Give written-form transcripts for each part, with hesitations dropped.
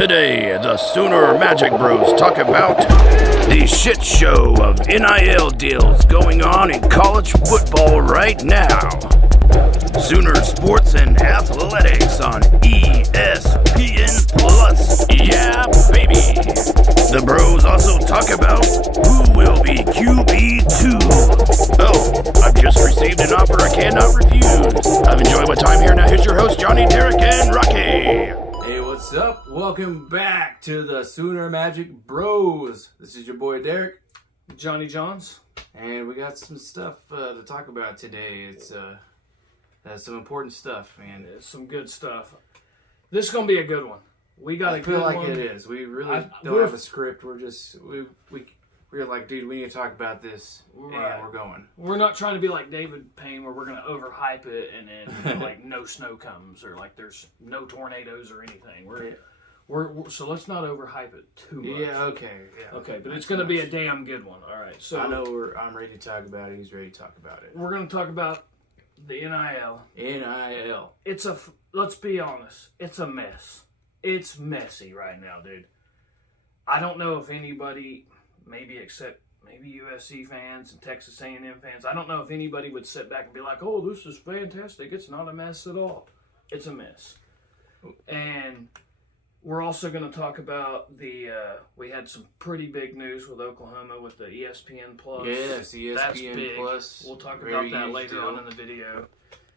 Today, the Sooner Magic Bros talk about the shit show of NIL deals going on in college football right now. Sooner Sports and Athletics on ESPN Plus. Yeah, baby. The bros also talk about who will be QB2. Oh, I've just received an offer I cannot refuse. I've enjoyed my time here. Now here's your host, Johnny, Derek, and Rocky. Hey, what's up? Welcome back to the Sooner Magic Bros. This is your boy Derek, Johnny Johns, and we got some stuff to talk about today. It's some important stuff, man. it's some good stuff. This is gonna be a good one. We got I a feel good like one. it is. We really don't have a script. We're like, dude, we need to talk about this, Right. and we're going. We're not trying to be like David Payne, where we're gonna overhype it and then like no snow comes or like there's no tornadoes or anything. We're so let's not overhype it too much. Yeah, okay, yeah. Okay, but it's gonna be a damn good one. All right, so I know I'm ready to talk about it. He's ready to talk about it. we're gonna talk about the NIL. NIL. Let's be honest, it's a mess. It's messy right now, dude. I don't know if anybody, maybe except maybe USC fans and Texas A&M fans, I don't know if anybody would sit back and be like, oh, this is fantastic. It's not a mess at all. It's a mess. And we're also going to talk about we had some pretty big news with Oklahoma with the ESPN Plus. Yes, That's ESPN big. Plus. We'll talk Very about that huge later deal. on in the video.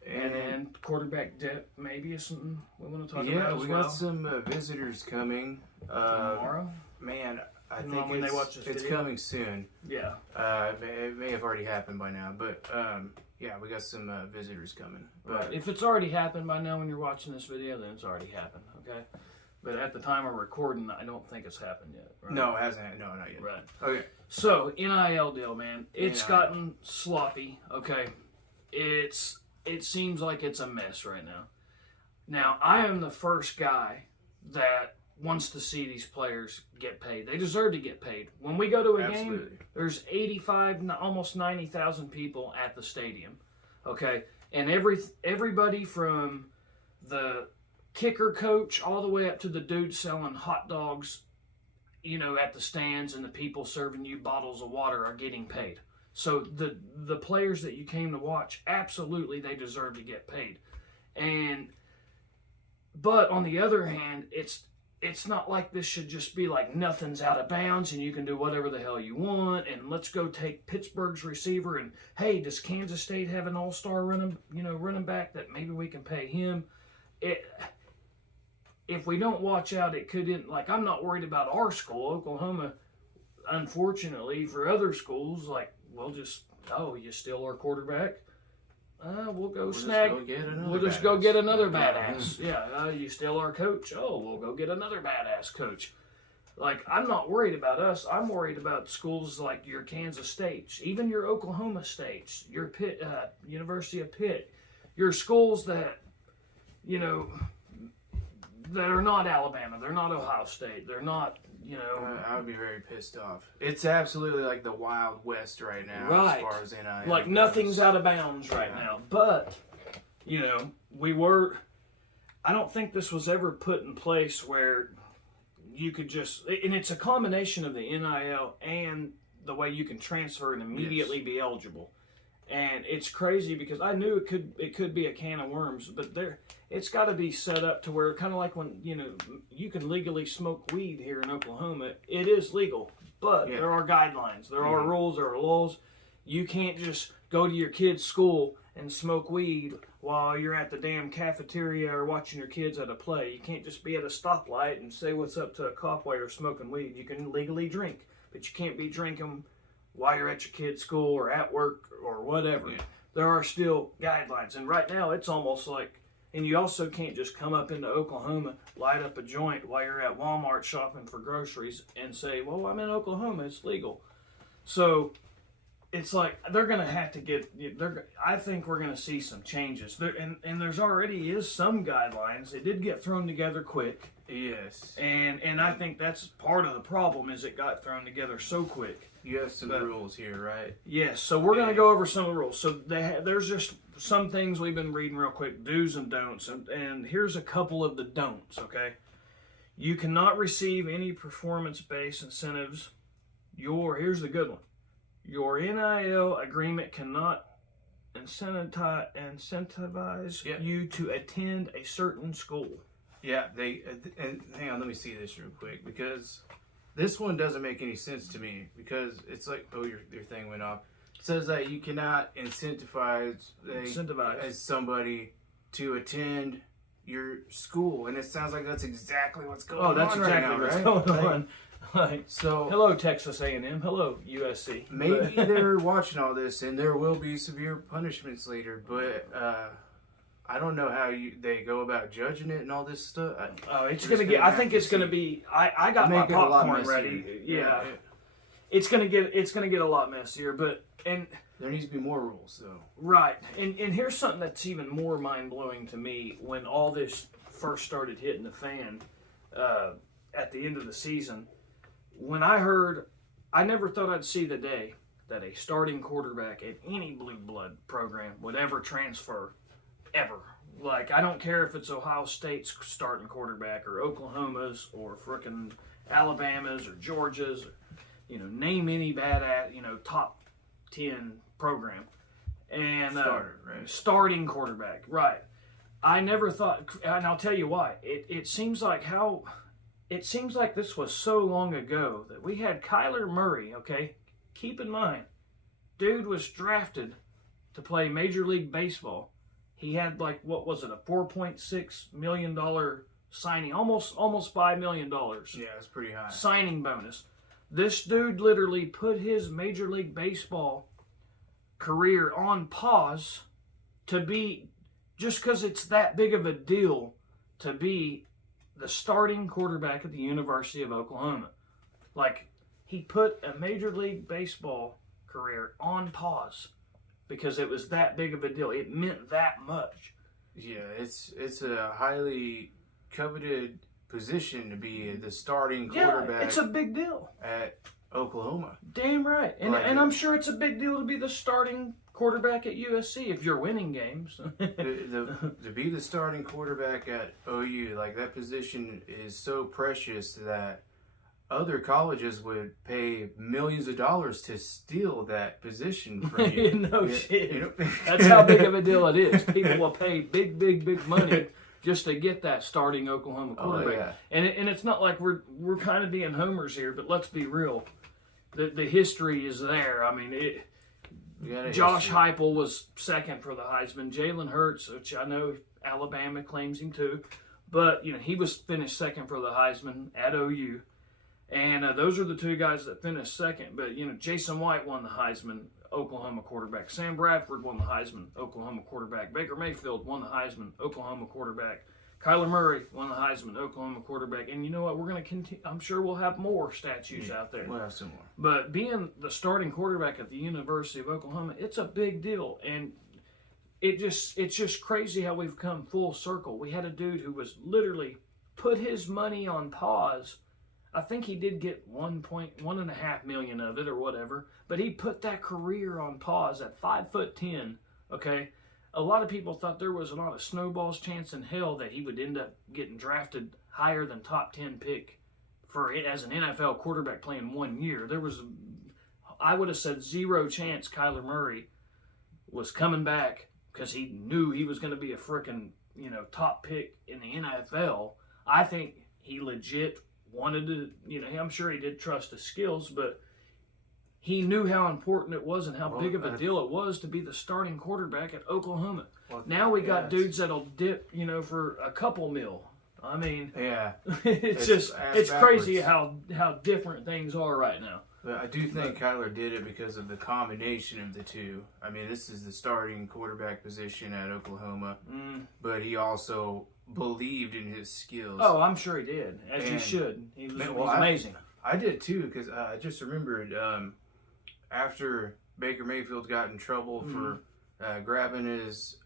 And then quarterback depth maybe is something we want to talk about Yeah, as we well. got some visitors coming. Tomorrow? Man, I Depending think on when they watch this it's video. coming soon. Yeah. It may have already happened by now, but yeah, we got some visitors coming. But If it's already happened by now when you're watching this video, then it's already happened, okay? But at the time of recording, I don't think it's happened yet. Right? no, it hasn't. No, not yet. Right. Okay. So, NIL deal, man. It's NIL. gotten sloppy, okay? It seems like it's a mess right now. Now, I am the first guy that wants to see these players get paid. They deserve to get paid. When we go to a game, Absolutely. there's 85, almost 90,000 people at the stadium, okay? And everybody from the kicker coach all the way up to the dude selling hot dogs, at the stands, and the people serving you bottles of water are getting paid. So the players that you came to watch, absolutely they deserve to get paid. But on the other hand, it's not like this should just be like nothing's out of bounds and you can do whatever the hell you want and let's go take Pittsburgh's receiver and hey, does Kansas State have an all-star running back that maybe we can pay him? If we don't watch out, it could end, like, I'm not worried about our school, Oklahoma. Unfortunately, for other schools, like, we'll just, you steal our quarterback. We'll just go get another badass. Yeah, you steal our coach. We'll go get another badass coach. Like, I'm not worried about us. I'm worried about schools like your Kansas States, even your Oklahoma States, your Pitt, University of Pitt, your schools that, that are not Alabama, they're not Ohio State, they're not, I would be very pissed off. It's absolutely like the Wild West right now, Right. as far as NIL. like goes. nothing's out of bounds right now. But, I don't think this was ever put in place where you could just, and it's a combination of the NIL and the way you can transfer and immediately be eligible. And it's crazy because I knew it could be a can of worms, but it's got to be set up to where, kind of like when you can legally smoke weed here in Oklahoma. It is legal, but there are guidelines, there are rules, there are laws. You can't just go to your kid's school and smoke weed while you're at the damn cafeteria or watching your kids at a play. You can't just be at a stoplight and say what's up to a cop while you're smoking weed. You can legally drink, but you can't be drinking while you're at your kid's school or at work or whatever. Yeah. There are still guidelines. And right now it's almost like, and you also can't just come up into Oklahoma, light up a joint while you're at Walmart shopping for groceries and say, well, I'm in Oklahoma, it's legal. So it's like they're going to have to I think we're going to see some changes. And there's already is some guidelines. They did get thrown together quick. Yes. And I think that's part of the problem is it got thrown together so quick. You have some rules here, right? Yes, so we're going to go over some of the rules. So there's just some things we've been reading real quick, do's and don'ts. And here's a couple of the don'ts, okay? You cannot receive any performance-based incentives. Here's the good one. Your NIL agreement cannot incentivize you to attend a certain school. Yeah, and hang on, let me see this real quick, because this one doesn't make any sense to me, because it's like, your thing went off. It says that you cannot incentivize somebody to attend your school, and it sounds like that's exactly what's going on. Oh, that's exactly what's going on. Like, so, hello Texas A&M, hello USC. Maybe they're watching all this, and there will be severe punishments later, but I don't know how they go about judging it and all this stuff. It's gonna get. I think it's gonna be. I got my popcorn ready. Yeah. It's gonna get a lot messier, and there needs to be more rules, though. Right, and here's something that's even more mind blowing to me. When all this first started hitting the fan at the end of the season, when I heard, I never thought I'd see the day that a starting quarterback at any blue blood program would ever transfer, ever. Like, I don't care if it's Ohio State's starting quarterback or Oklahoma's or frickin' Alabama's or Georgia's, or, name any top 10 program. And starting quarterback, right. I never thought, and I'll tell you why. It seems like this was so long ago that we had Kyler Murray, okay? Keep in mind, dude was drafted to play Major League Baseball. He had a $4.6 million signing, almost $5 million. Yeah, it's pretty high. Signing bonus. This dude literally put his Major League Baseball career on pause to be, just because it's that big of a deal to be the starting quarterback at the University of Oklahoma. Like, he put a Major League Baseball career on pause because it was that big of a deal. It meant that much. Yeah, it's a highly coveted position to be the starting quarterback. Yeah, it's a big deal at Oklahoma. Damn right. And I'm sure it's a big deal to be the starting quarterback at USC if you're winning games. To be the starting quarterback at OU, like, that position is so precious that other colleges would pay millions of dollars to steal that position from you. Shit. That's how big of a deal it is. People will pay big money just to get that starting Oklahoma quarterback. And it's not like we're kind of being homers here, but let's be real. The history is there. I mean, Josh Heupel was second for the Heisman. Jalen Hurts, which I know Alabama claims him too, but he was finished second for the Heisman at OU. And those are the two guys that finished second. But, Jason White won the Heisman, Oklahoma quarterback. Sam Bradford won the Heisman, Oklahoma quarterback. Baker Mayfield won the Heisman, Oklahoma quarterback. Kyler Murray won the Heisman, Oklahoma quarterback. And you know what? We're going to continue. I'm sure we'll have more statues out there. We'll have some more. But being the starting quarterback at the University of Oklahoma, it's a big deal. And it's just crazy how we've come full circle. We had a dude who was literally put his money on pause. I think he did get $1.5 million of it or whatever, but he put that career on pause at 5'10". Okay, a lot of people thought there was not a snowball's chance in hell that he would end up getting drafted higher than top 10 pick for it as an NFL quarterback playing 1 year. There was, I would have said, zero chance Kyler Murray was coming back because he knew he was going to be a freaking top pick in the NFL. I think he legit wanted to, I'm sure he did trust his skills, but he knew how important it was and how big of a deal it was to be the starting quarterback at Oklahoma. Now we got dudes that'll dip, for a couple mil. I mean, it's crazy how different things are right now. But I do think Kyler did it because of the combination of the two. I mean, this is the starting quarterback position at Oklahoma, but he also believed in his skills. Oh, I'm sure he did, as he should. He was amazing. I did too, because I just remembered after Baker Mayfield got in trouble for grabbing his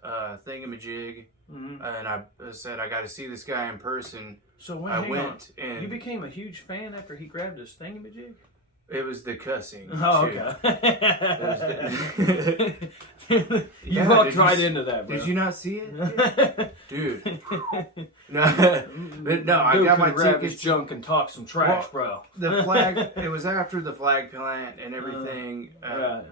thingamajig, and I said, I got to see this guy in person. So when I went, and you became a huge fan after he grabbed his thingamajig? It was the cussing. Oh, too. okay. You Yeah, walked right into that, bro. Did you not see it? Dude. No, but no, I Dude got my could grab his tickets. junk and talk some trash, Well, bro. The flag, it was after the flag plant and everything. Right.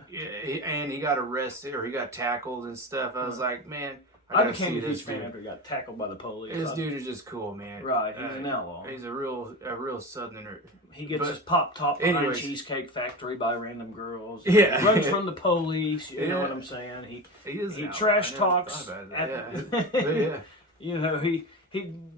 And he got arrested or he got tackled and stuff. I was like, man, I gotta became see a huge this fan dude. after he got tackled by the police. This dude is just cool, man. Right, he's an outlaw. He's a real southerner. He gets But his pop top behind anyways. Cheesecake Factory by random girls. Yeah. He runs from the police. You know Yeah. what I'm saying? He is an outlaw. trash I never talks. thought about at- that. Yeah. But yeah. You know, he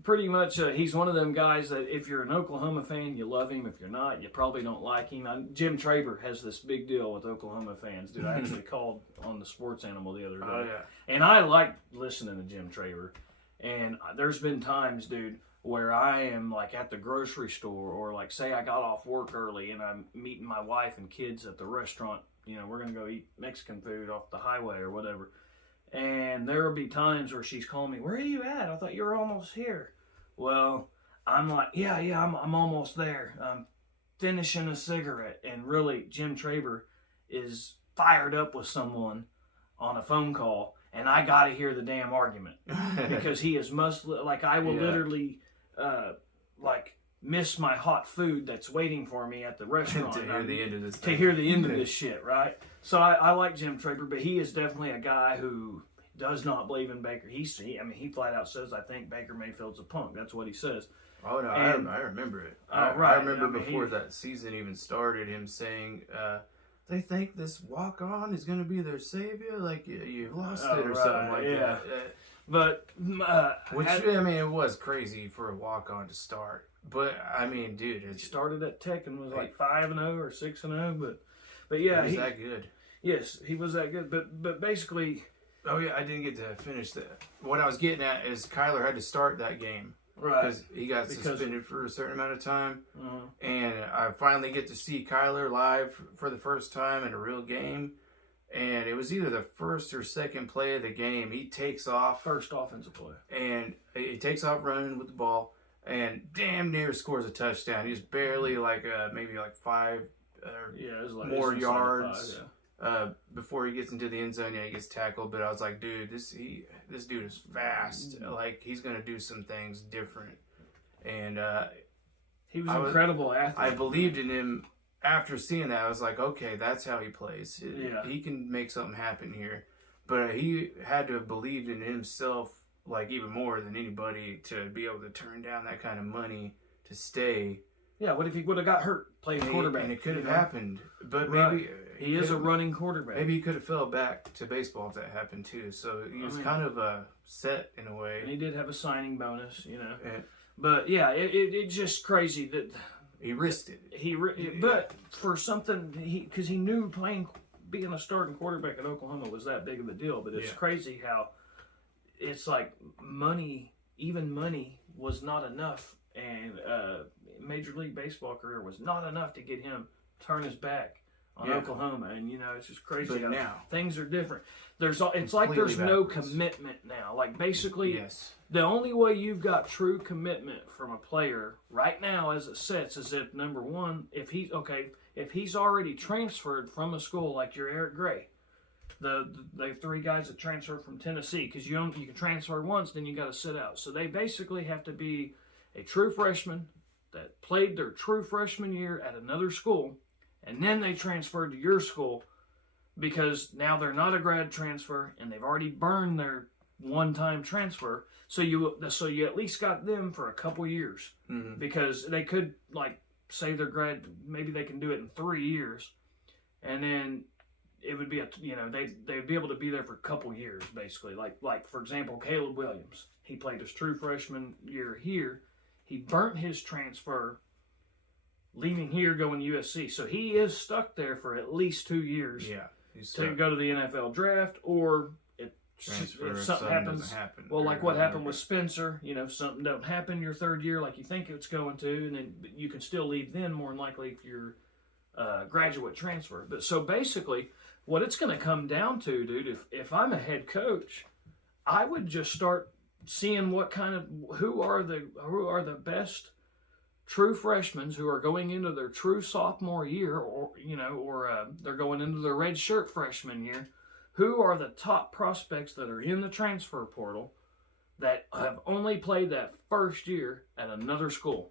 pretty much he's one of them guys that if you're an Oklahoma fan, you love him. If you're not, you probably don't like him. Jim Traber has this big deal with Oklahoma fans. Dude, I actually called on the Sports Animal the other day. Oh, yeah. And I like listening to Jim Traber. And there's been times, dude, where I am like at the grocery store or like say I got off work early and I'm meeting my wife and kids at the restaurant. You know, we're going to go eat Mexican food off the highway or whatever. And there will be times where she's calling me, where are you at? I thought you were almost here. Well, I'm like, yeah, I'm almost there. I'm finishing a cigarette. And really, Jim Traber is fired up with someone on a phone call. And I got to hear the damn argument. Because he is like, I will literally, miss my hot food that's waiting for me at the restaurant. to hear the end of this. To hear the end of this shit, right? So I like Jim Traber, but he is definitely a guy who does not believe in Baker. He flat out says, I think Baker Mayfield's a punk. That's what he says. Oh, no, I remember it. Right. I remember before that season even started, him saying, they think this walk-on is going to be their savior, like you've lost it or something like that. But, it was crazy for a walk-on to start. But, I mean, dude, he started at Tech and was like 5-0 or 6-0, but yeah. He was that good. Yes, he was that good, but basically... Oh, yeah, I didn't get to finish that. What I was getting at is Kyler had to start that game. Right. Because he got suspended for a certain amount of time. Uh-huh. And I finally get to see Kyler live for the first time in a real game. And it was either the first or second play of the game. He takes off. First offensive play. And he takes off running with the ball. And damn near scores a touchdown. He's barely maybe 5 it was like more yards. Before he gets into the end zone, he gets tackled. But I was like, dude, this dude is fast. Like, he's going to do some things different. And he was an incredible athlete. I believed in him after seeing that. I was like, okay, that's how he plays. He can make something happen here. But he had to have believed in himself, like, even more than anybody to be able to turn down that kind of money to stay. Yeah, what if he would have got hurt playing quarterback? And it could have happened. But maybe... He is a running quarterback. Maybe he could have fell back to baseball if that happened too. So he was kind of set in a way. And he did have a signing bonus, you know. Yeah. But yeah, it's just crazy that he risked it. But for something, because he knew being a starting quarterback at Oklahoma was that big of a deal. But it's crazy how it's like even money was not enough, and Major League Baseball career was not enough to get him to turn his back on Oklahoma. And it's just crazy but how now things are different. It's like there's no commitment now. Like basically, the only way you've got true commitment from a player right now, as it sits, is if number one, if he's already transferred from a school like your Eric Gray, the 3 guys that transferred from Tennessee, because you can transfer once, then you got to sit out. So they basically have to be a true freshman that played their true freshman year at another school. And then they transferred to your school because now they're not a grad transfer and they've already burned their one-time transfer. So you at least got them for a couple years because they could say they're grad. Maybe they can do it in 3 years, and then it would be they'd be able to be there for a couple years basically. Like for example, Caleb Williams, he played his true freshman year here. He burnt his transfer leaving here, going to USC. So he is stuck there for at least 2 years. Yeah. To go to the NFL draft, or if something happens. Well, like what happened with Spencer, something don't happen your third year like you think it's going to, and then you can still leave then more than likely if you're graduate transfer. But so basically, what it's going to come down to, dude, if I'm a head coach, I would just start seeing who are the best true freshmen who are going into their true sophomore year, or they're going into their red shirt freshman year, who are the top prospects that are in the transfer portal that have only played that first year at another school.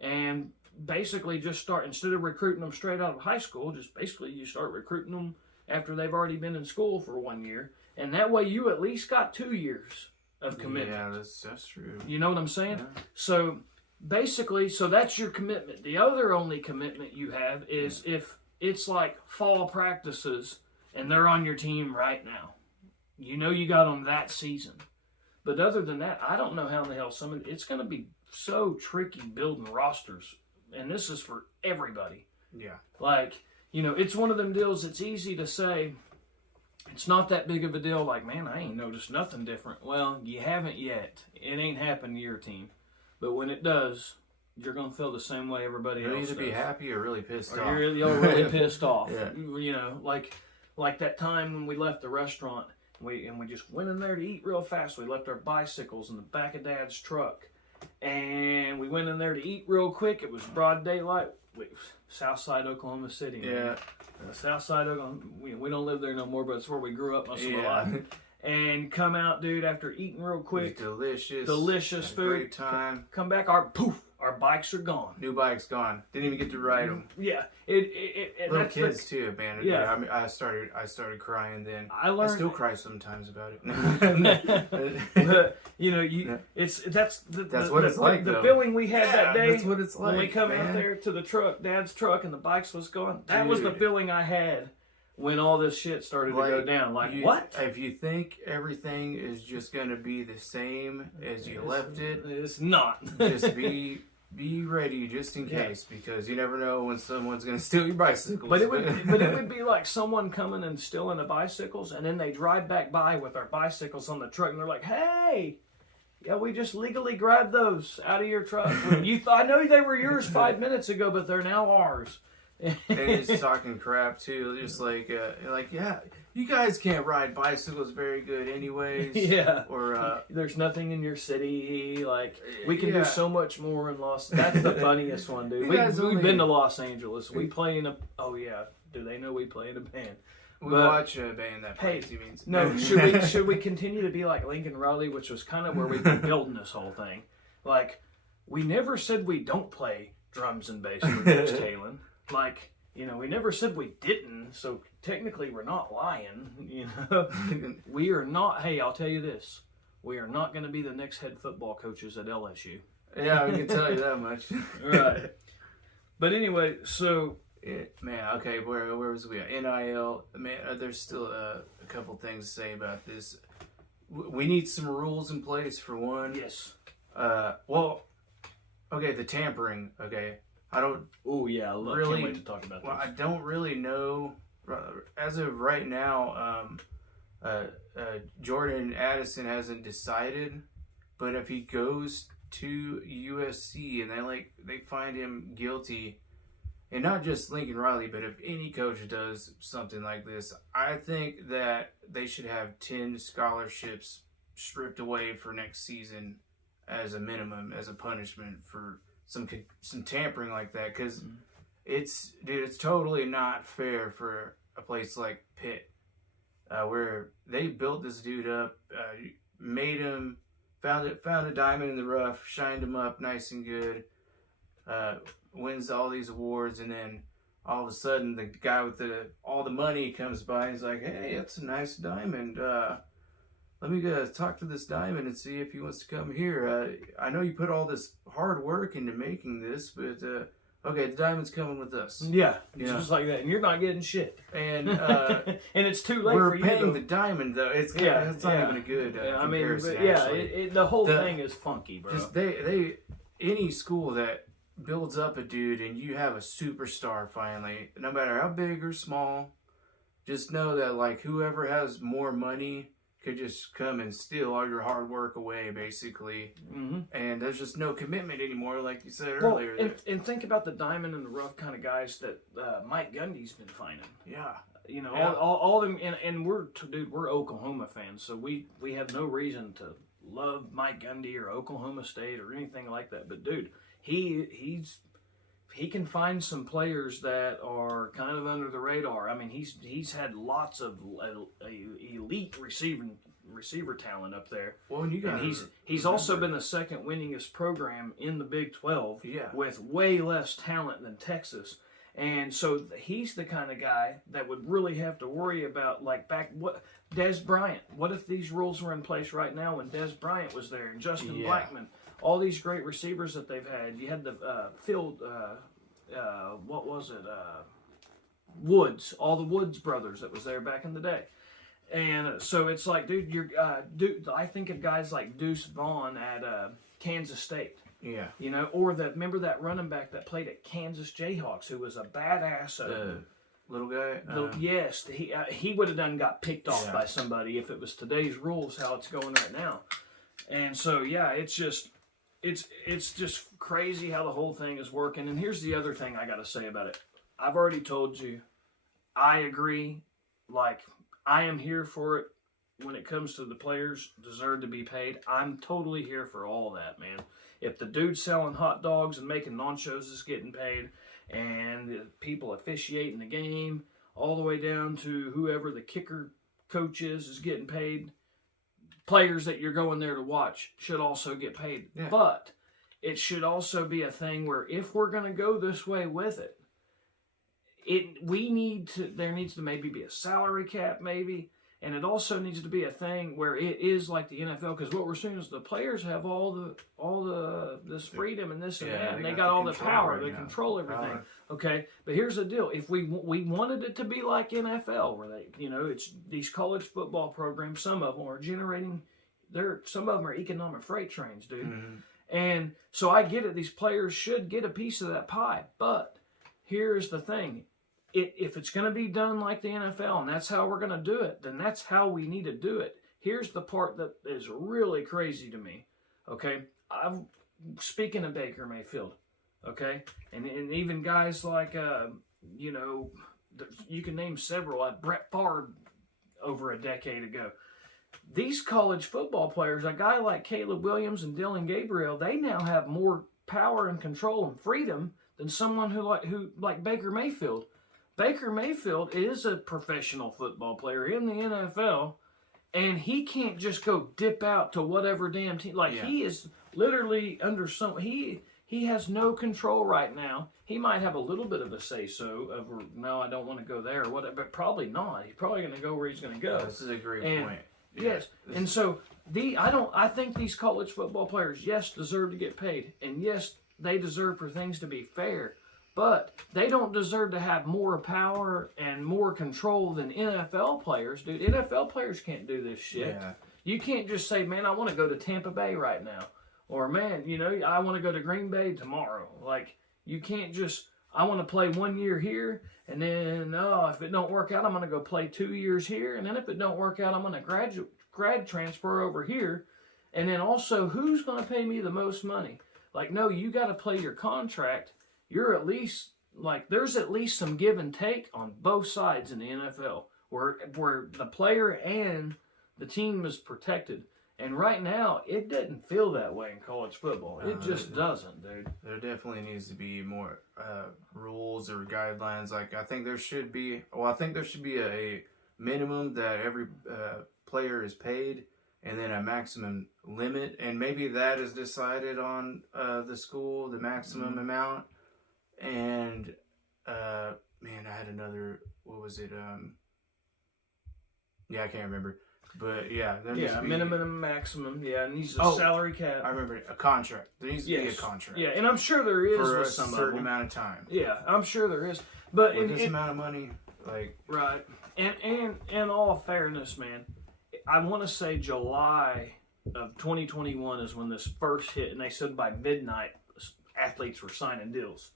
And basically just start, instead of recruiting them straight out of high school, just basically you start recruiting them after they've already been in school for 1 year. And that way you at least got 2 years of commitment. Yeah, that's true. You know what I'm saying? Yeah. So basically, so that's your commitment. The other only commitment you have is if it's like fall practices and they're on your team right now. You know you got them that season. But other than that, I don't know how in the hell it's going to be so tricky building rosters. And this is for everybody. Yeah. Like, it's one of them deals that's easy to say. It's not that big of a deal. Like, man, I ain't noticed nothing different. Well, you haven't yet. It ain't happened to your team. But when it does, you're going to feel the same way everybody else does. You'll either be happy or really pissed off. Or you're really pissed off. Yeah. Like that time when we left the restaurant. We just went in there to eat real fast. We left our bicycles in the back of Dad's truck. And we went in there to eat real quick. It was broad daylight. Southside Oklahoma City. Man. Yeah. Southside Oklahoma. We don't live there no more, but it's where we grew up most of our life. And come out, dude, after eating real quick. Delicious food. Great time. Come back, our bikes are gone. New bike's gone. Didn't even get to ride them. Yeah. Little kids too, man. Yeah. I mean, I started crying then. I still cry sometimes about it. But, that's what it's like. The feeling we had that day. That's what it's like. When we come out there to the truck, Dad's truck, and the bikes was gone. That was the feeling I had when all this shit started to go down. What? If you think everything is just going to be the same as you left it, it's not. Just be ready just in case, because you never know when someone's going to steal your bicycles. But it would be like someone coming and stealing the bicycles, and then they drive back by with our bicycles on the truck, and they're like, "Hey, yeah, we just legally grabbed those out of your truck. I know they were yours 5 minutes ago, but they're now ours." They just talking crap too, just yeah, you guys can't ride bicycles very good anyways. Yeah. Or there's nothing in your city. Like, we can do so much more in Los. That's the funniest one, dude. We've been to Los Angeles. We play in a. Oh yeah. Do they know we play in a band? We watch a band that plays. He means no. Should we continue to be like Lincoln Riley, which was kind of where we've been building this whole thing? Like, we never said we don't play drums and bass for Chris Talon. Like, we never said we didn't, so technically we're not lying, We are not, hey, I'll tell you this. We are not going to be the next head football coaches at LSU. Yeah, I can tell you that much. Right. But anyway, so... okay, where was we at? NIL, man, there's still a couple things to say about this. We need some rules in place, for one. Yes. Okay, the tampering, okay. I don't. Oh yeah, I can't wait to talk about this. Well, I don't really know. As of right now, Jordan Addison hasn't decided, but if he goes to USC and they find him guilty, and not just Lincoln Riley, but if any coach does something like this, I think that they should have 10 scholarships stripped away for next season as a minimum, as a punishment for some tampering like that, because it's totally not fair for a place like Pitt, where they built this dude up, made him, found a diamond in the rough, shined him up nice and good, wins all these awards, and then all of a sudden the guy with all the money comes by and he's like, "Hey, that's a nice diamond. Let me go talk to this diamond and see if he wants to come here. I know you put all this hard work into making this, but okay, the diamond's coming with us." Yeah, just like that, and you're not getting shit. And and it's too late for you. We're paying the diamond though. It's not even a good comparison. The whole thing is funky, bro. Just any school that builds up a dude and you have a superstar finally, no matter how big or small, just know that like whoever has more money could just come and steal all your hard work away, basically. Mm-hmm. And there's just no commitment anymore, like you said earlier. And think about the diamond in the rough kind of guys that Mike Gundy's been finding. Yeah. All of them, and we're Oklahoma fans, so we have no reason to love Mike Gundy or Oklahoma State or anything like that. But dude, he can find some players that are kind of under the radar. I mean, he's had lots of elite receiver talent up there. Well, and he's also been the second winningest program in the Big 12 with way less talent than Texas. And so he's the kind of guy that would really have to worry about, like, Des Bryant. What if these rules were in place right now when Des Bryant was there and Justin Blackmon? All these great receivers that they've had. You had the Woods, all the Woods brothers that was there back in the day. And so it's like, dude, I think of guys like Deuce Vaughn at Kansas State. Yeah. You know, or remember that running back that played at Kansas Jayhawks who was a badass. Little guy? Yes. He would have got picked off by somebody if it was today's rules, how it's going right now. And so, it's just crazy how the whole thing is working. And here's the other thing I got to say about it. I've already told you, I agree. Like, I am here for it when it comes to the players deserve to be paid. I'm totally here for all that, man. If the dude selling hot dogs and making nachos is getting paid, and the people officiating the game, all the way down to whoever the kicker coach is getting paid, players that you're going there to watch should also get paid. Yeah. But it should also be a thing where if we're going to go this way with it, there needs to maybe be a salary cap, maybe. And it also needs to be a thing where it is like the NFL, because what we're seeing is the players have all this freedom and this and that, and they got all the power, they control everything. Okay, but here's the deal: if we wanted it to be like NFL, where they, it's these college football programs, some of them are generating, some of them are economic freight trains, dude. Mm-hmm. And so I get it; these players should get a piece of that pie. But here's the thing. If it's going to be done like the NFL and that's how we're going to do it, then that's how we need to do it. Here's the part that is really crazy to me, okay? I'm speaking of Baker Mayfield, okay? And even guys like, you can name several, Brett Favre over a decade ago. These college football players, a guy like Caleb Williams and Dylan Gabriel, they now have more power and control and freedom than someone who like Baker Mayfield. Baker Mayfield is a professional football player in the NFL, and he can't just go dip out to whatever damn team. He is literally under he has no control right now. He might have a little bit of a say-so of, no, I don't want to go there or whatever, but probably not. He's probably going to go where he's going to go. This is a great point. Yes, and so I think these college football players, yes, deserve to get paid, and yes, they deserve for things to be fair. But they don't deserve to have more power and more control than NFL players, dude. NFL players can't do this shit. Yeah. You can't just say, man, I want to go to Tampa Bay right now. Or, man, I want to go to Green Bay tomorrow. Like, you can't just, I want to play 1 year here, and then, if it don't work out, I'm going to go play 2 years here. And then if it don't work out, I'm going to grad transfer over here. And then also, who's going to pay me the most money? Like, no, you got to play your contract. You're at least, there's at least some give and take on both sides in the NFL where the player and the team is protected. And right now, it doesn't feel that way in college football. It just doesn't, dude. There definitely needs to be more rules or guidelines. I think there should be a minimum that every player is paid, and then a maximum limit. And maybe that is decided on the school, the maximum amount. And, I had another, what was it? I can't remember. But, there needs to be minimum and maximum. Yeah, it needs a salary cap. I remember a contract. There needs to be a contract. Yeah, and I'm sure there is for with a some certain amount of time. Yeah, I'm sure there is. But with this amount of money, right. And in all fairness, man, I want to say July of 2021 is when this first hit, and they said by midnight, athletes were signing deals.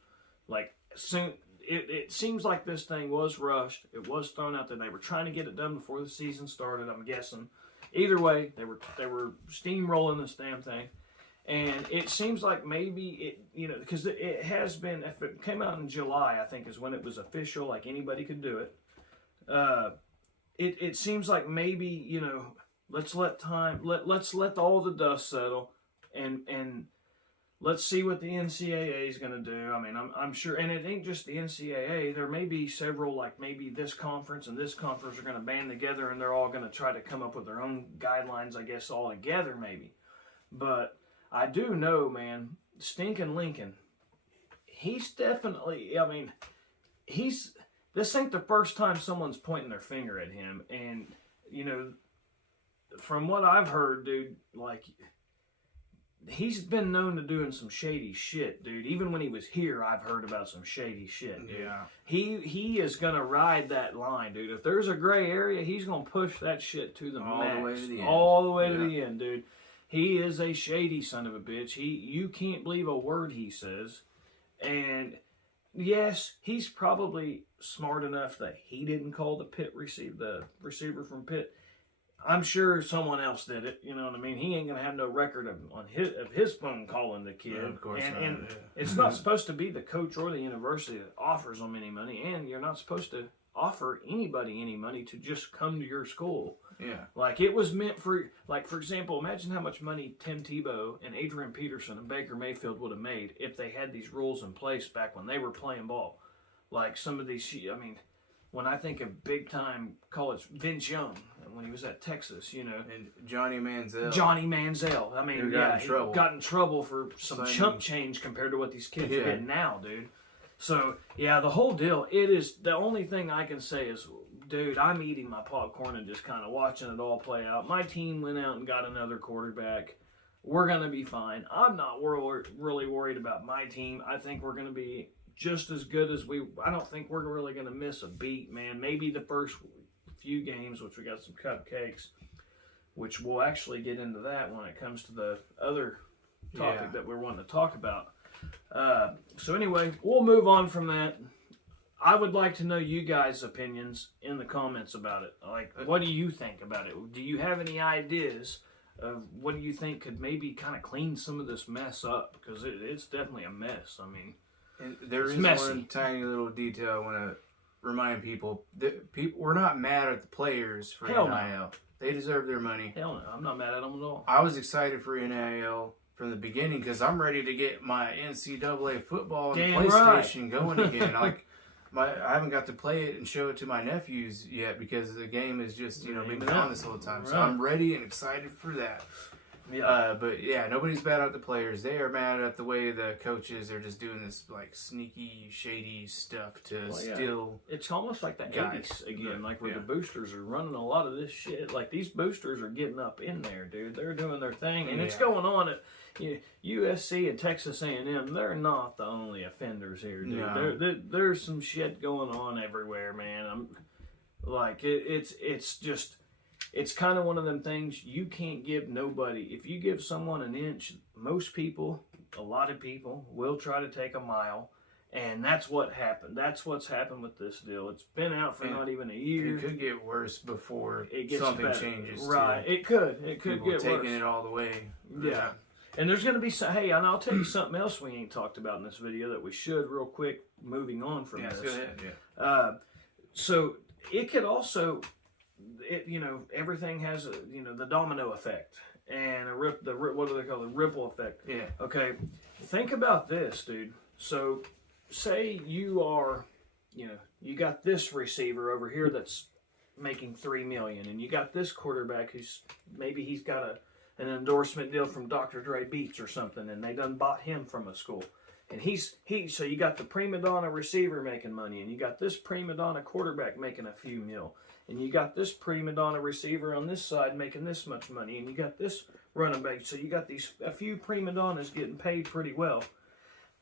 Soon, it seems like this thing was rushed. It was thrown out there. They were trying to get it done before the season started, I'm guessing. Either way, they were steamrolling this damn thing. And it seems like maybe because it has been, if it came out in July, I think is when it was official, like anybody could do it. It seems like maybe, let's let all the dust settle and let's see what the NCAA is going to do. I mean, I'm sure, and it ain't just the NCAA. There may be several, like maybe this conference and this conference are going to band together, and they're all going to try to come up with their own guidelines, I guess, all together maybe. But I do know, man, Stinking Lincoln, he's definitely, I mean, this ain't the first time someone's pointing their finger at him. And, you know, from what I've heard, dude, like, he's been known to doing some shady shit, dude. Even when he was here, I've heard about some shady shit, dude. Yeah. He is going to ride that line, dude. If there's a gray area, he's going to push that shit to the All max. the way to the end. All the way to the end, dude. He is a shady son of a bitch. You can't believe a word he says. And yes, he's probably smart enough that he didn't call the receiver from Pitt. I'm sure someone else did it. You know what I mean? He ain't gonna have no record of his phone calling the kid. Yeah, of course not. And it's not supposed to be the coach or the university that offers them any money, and you're not supposed to offer anybody any money to just come to your school. Yeah. Like, it was meant for, like, for example, imagine how much money Tim Tebow and Adrian Peterson and Baker Mayfield would have made if they had these rules in place back when they were playing ball. Like, some of these, I mean, when I think of big-time college, Vince Young, when he was at Texas, you know. And Johnny Manziel. I mean, He got in trouble for some chump change compared to what these kids are getting now, dude. So, yeah, the whole deal, it is, the only thing I can say is, dude, I'm eating my popcorn and just kind of watching it all play out. My team went out and got another quarterback. We're going to be fine. I'm not really worried about my team. I think we're going to be just as good as I don't think we're really going to miss a beat, man. Maybe the first few games, which we got some cupcakes, which we'll actually get into that when it comes to the other topic that we're wanting to talk about. So anyway, we'll move on from that. I would like to know you guys' opinions in the comments about it. Like, what do you think about it? Do you have any ideas of what do you think could maybe kind of clean some of this mess up? Because it's definitely a mess. I mean, and there is messy. One tiny little detail I want to remind people. That we're not mad at the players for Hell NIL. no. They deserve their money. Hell no, I'm not mad at them at all. I was excited for NIL from the beginning because I'm ready to get my NCAA football and PlayStation going again. Like, I haven't got to play it and show it to my nephews yet because the game is just, been gone this whole time. So I'm ready and excited for that. Yeah. But yeah, nobody's mad at the players. They are mad at the way the coaches are just doing this like sneaky, shady stuff to steal. It's almost like the guys. 80s again, like where the boosters are running a lot of this shit. Like, these boosters are getting up in there, dude. They're doing their thing, and it's going on at USC and Texas A&M. They're not the only offenders here, dude. No. There's some shit going on everywhere, man. I'm like, it's just. It's kind of one of them things you can't give nobody. If you give someone an inch, most people, a lot of people, will try to take a mile. And that's what happened. That's what's happened with this deal. It's been out for not even a year. It could get worse before something better. changes. Right. It could. It could People get taking worse. it all the way. Yeah. And there's going to be some, hey, and I'll tell you something else we ain't talked about in this video that we should real quick moving on from this. Go ahead. So it could also... everything has the domino effect and what do they call it? The ripple effect. Yeah. Okay. Think about this, dude. So, say you are, you got this receiver over here that's making $3 million, and you got this quarterback who's he's got an endorsement deal from Dr. Dre Beats or something, and they done bought him from a school. And so you got the prima donna receiver making money, and you got this prima donna quarterback making a few mil, and you got this prima donna receiver on this side making this much money, and you got this running back. So you got a few prima donnas getting paid pretty well.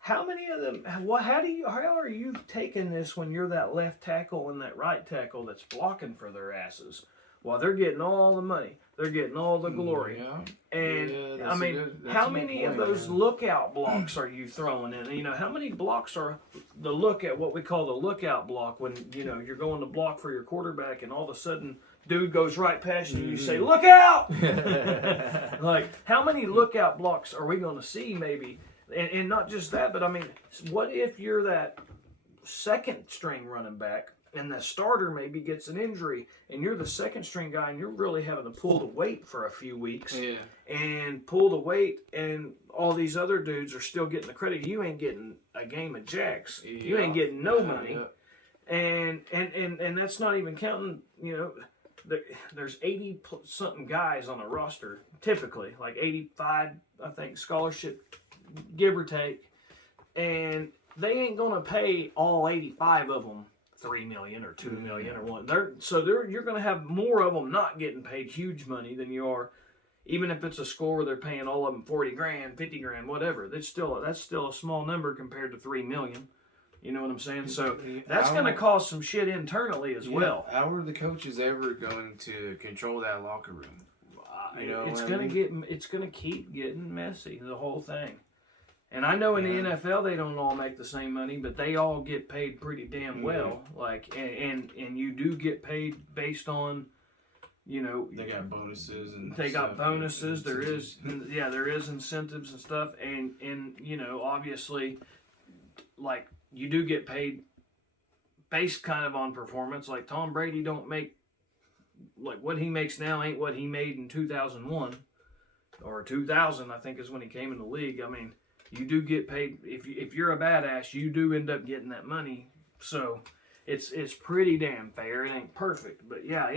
How many of them? How are you taking this when you're that left tackle and that right tackle that's blocking for their asses? Well, they're getting all the money. They're getting all the glory. Yeah. And, I mean, how many of those lookout blocks are you throwing in? How many blocks are what we call the lookout block when, you're going to block for your quarterback and all of a sudden dude goes right past you and you say, look out! Like, how many lookout blocks are we going to see maybe? And not just that, but I mean, what if you're that second string running back and the starter maybe gets an injury, and you're the second string guy, and you're really having to pull the weight for a few weeks, and pull the weight, and all these other dudes are still getting the credit. You ain't getting a game of jacks. You ain't getting no money, and that's not even counting. There's 80 something guys on the roster, typically like 85, I think, scholarship, give or take, and they ain't gonna pay all 85 of them $3 million or $2 million or one. You're going to have more of them not getting paid huge money than you are, even if it's a school where they're paying all of them $40,000, $50,000, whatever. That's still a small number compared to $3 million. You know what I'm saying? So that's going to cause some shit internally as well. How are the coaches ever going to control that locker room? It's going to keep getting messy, the whole thing. And I know in the NFL they don't all make the same money, but they all get paid pretty damn well. Like, and you do get paid based on, they got bonuses and they got bonuses. There is incentives and stuff, and obviously, like, you do get paid based kind of on performance. Like Tom Brady don't make, like, what he makes now ain't what he made in 2001 or 2000. I think is when he came in the league. I mean. You do get paid if you're a badass. You do end up getting that money, so it's pretty damn fair. It ain't perfect, but yeah,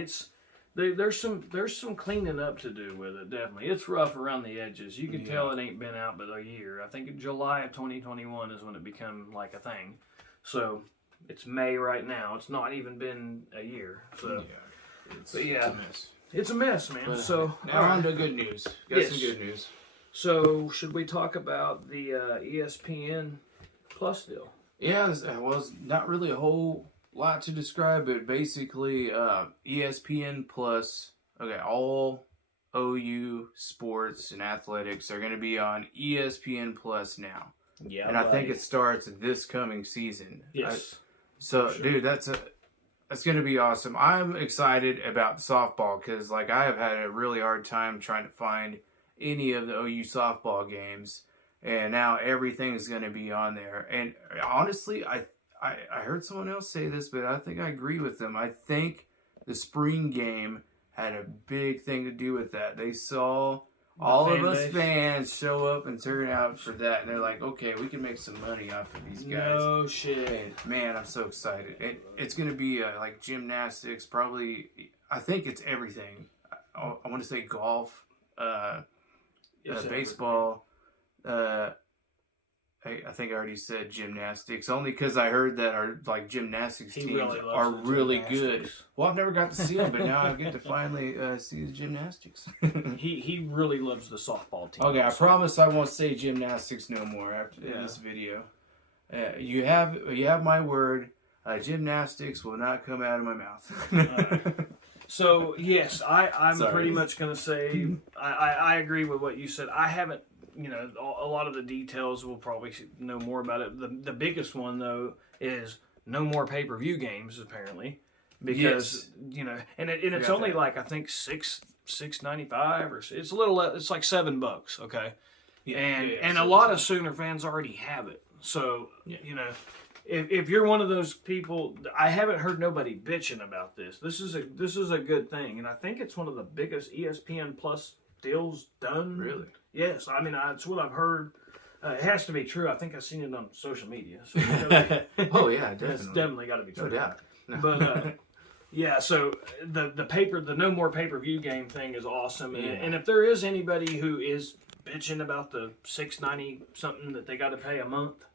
there's some cleaning up to do with it. Definitely, it's rough around the edges. You can tell it ain't been out but a year. I think in July of 2021 is when it became like a thing. So it's May right now. It's not even been a year. So it's a mess. It's a mess, man. But so now on to good news. Got some good news. So, should we talk about the ESPN Plus deal? Yeah, well, not really a whole lot to describe, but basically, ESPN Plus, all OU sports and athletics are going to be on ESPN Plus now. Yeah, and I think it starts this coming season. Yes. Dude, that's going to be awesome. I'm excited about softball because, like, I have had a really hard time trying to find any of the OU softball games, and now everything is going to be on there. And honestly, I heard someone else say this, but I think I agree with them. I think the spring game had a big thing to do with that. They saw all of us fans show up and turn out for that, and they're like, okay, we can make some money off of these guys. No shit. And man, I'm so excited. It's going to be like gymnastics, probably. I think it's everything. I want to say golf, baseball. I think I already said gymnastics, only because I heard that our gymnastics teams are really good. Well, I've never got to see them, but now I get to finally see the gymnastics. he really loves the softball team. Okay, I promise I won't say gymnastics no more after this video. You have my word. Gymnastics will not come out of my mouth. So yes, I'm pretty much going to say I agree with what you said. I haven't. A lot of the details we'll probably know more about it. The biggest one though is no more pay-per-view games apparently, because and it's only like I think $6.95 or it's a little. It's like $7. Okay, and a lot of Sooner fans already have it. So if you're one of those people, I haven't heard nobody bitching about this. This is a good thing, and I think it's one of the biggest ESPN Plus deals done. Really? Yes, I mean, it's what I've heard. It has to be true. I think I've seen it on social media. So oh, yeah, definitely. It's definitely got to be true. No doubt. No. But, so the no more pay-per-view game thing is awesome. Yeah. And if there is anybody who is bitching about the $6.90 something that they got to pay a month,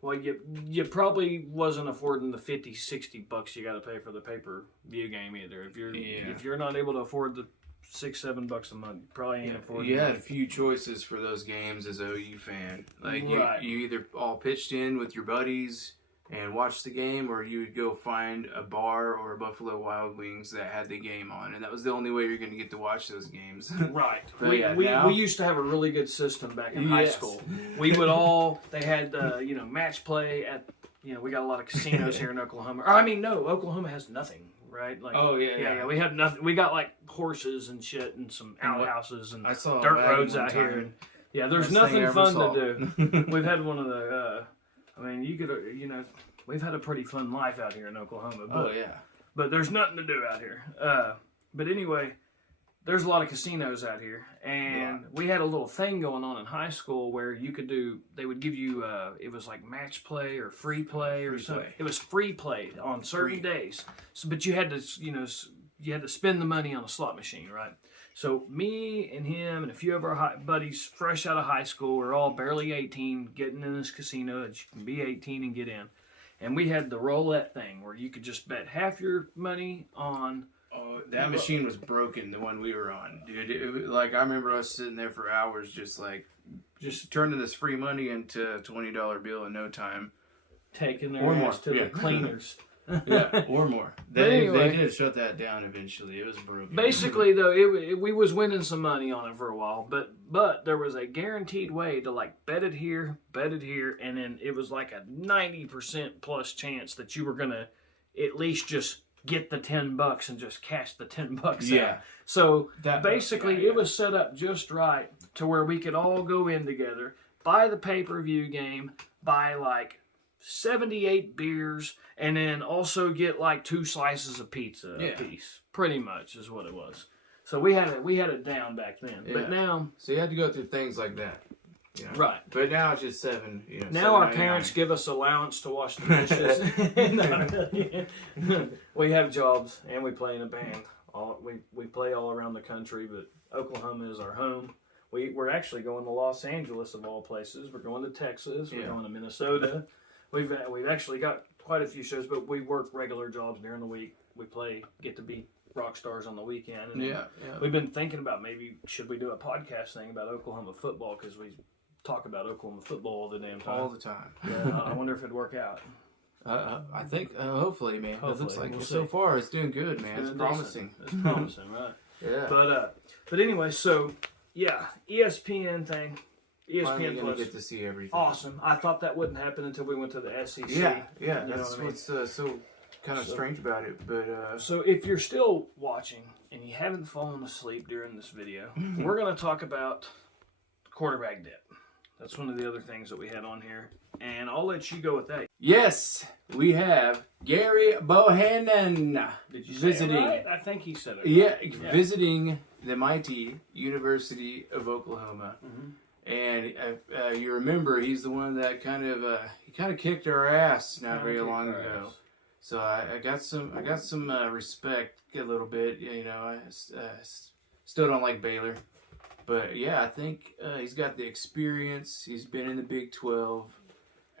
well, you probably wasn't affording the $50-$60 you got to pay for the pay-per-view game either. If you're not able to afford the $6-7 a month, you probably ain't affording. You had a few choices for those games as an OU fan. Like you either all pitched in with your buddies and watched the game, or you would go find a bar or a Buffalo Wild Wings that had the game on, and that was the only way you're going to get to watch those games. Right. We used to have a really good system back in high school. We would they had match play at we got a lot of casinos here in Oklahoma. Oklahoma has nothing. Right? We have nothing. We got like horses and shit and some outhouses and dirt roads out here. And, there's nothing fun to do. We've had one of the. you could, we've had a pretty fun life out here in Oklahoma. But, Oh yeah. But there's nothing to do out here. But anyway, there's a lot of casinos out here, and we had a little thing going on in high school where you could do. They would give you, it was like match play or free play or something. It was free play on certain days. So, but you had to, you had to spend the money on a slot machine, right? So me and him and a few of our buddies, fresh out of high school, we're all barely 18, getting in this casino that you can be 18 and get in. And we had the roulette thing where you could just bet half your money on. Oh, that machine was broken, the one we were on, dude. It was, like, I remember us sitting there for hours just turning this free money into a $20 bill in no time. Taking their ass to the cleaners. Yeah, or more. They did shut that down eventually. It was broken. Basically, though, we was winning some money on it for a while, but there was a guaranteed way to bet it here, and then it was like a 90% plus chance that you were gonna at least just get the $10 and just cash the $10 out. So basically, it was set up just right to where we could all go in together, buy the pay-per-view game, buy like 78 beers, and then also get like 2 slices of pizza a piece. Pretty much is what it was. So we had it down back then. Yeah. But now, so you had to go through things like that. Right. But now it's just $7. Now our parents give us allowance to wash the dishes. We have jobs and we play in a band. We play all around the country, but Oklahoma is our home. We're actually going to Los Angeles of all places. We're going to Texas. We're going to Minnesota. We've actually got quite a few shows, but we work regular jobs during the week. We get to be rock stars on the weekend. And we've been thinking about maybe should we do a podcast thing about Oklahoma football, because we talk about Oklahoma football all the damn time. All the time. Yeah, I wonder if it'd work out. I think hopefully, man. Hopefully, it looks like we'll so see. far it's doing good, man. It's promising. It's promising, right? Yeah. But anyway, so ESPN thing. ESPN Plus. Get to see everything. Awesome. I thought that wouldn't happen until we went to the SEC. Yeah. That's what's so kind of strange about it. But so if you're still watching and you haven't fallen asleep during this video, we're going to talk about quarterback depth. That's one of the other things that we had on here, and I'll let you go with that. Yes, we have Gary Bohannon. Did you say visiting? It right? I think he said it. Yeah, visiting the mighty University of Oklahoma. Mm-hmm. And you remember, he's the one that kind of kicked our ass not very long ago. So I got some respect a little bit. I still don't like Baylor. But yeah, I think he's got the experience. He's been in the Big 12,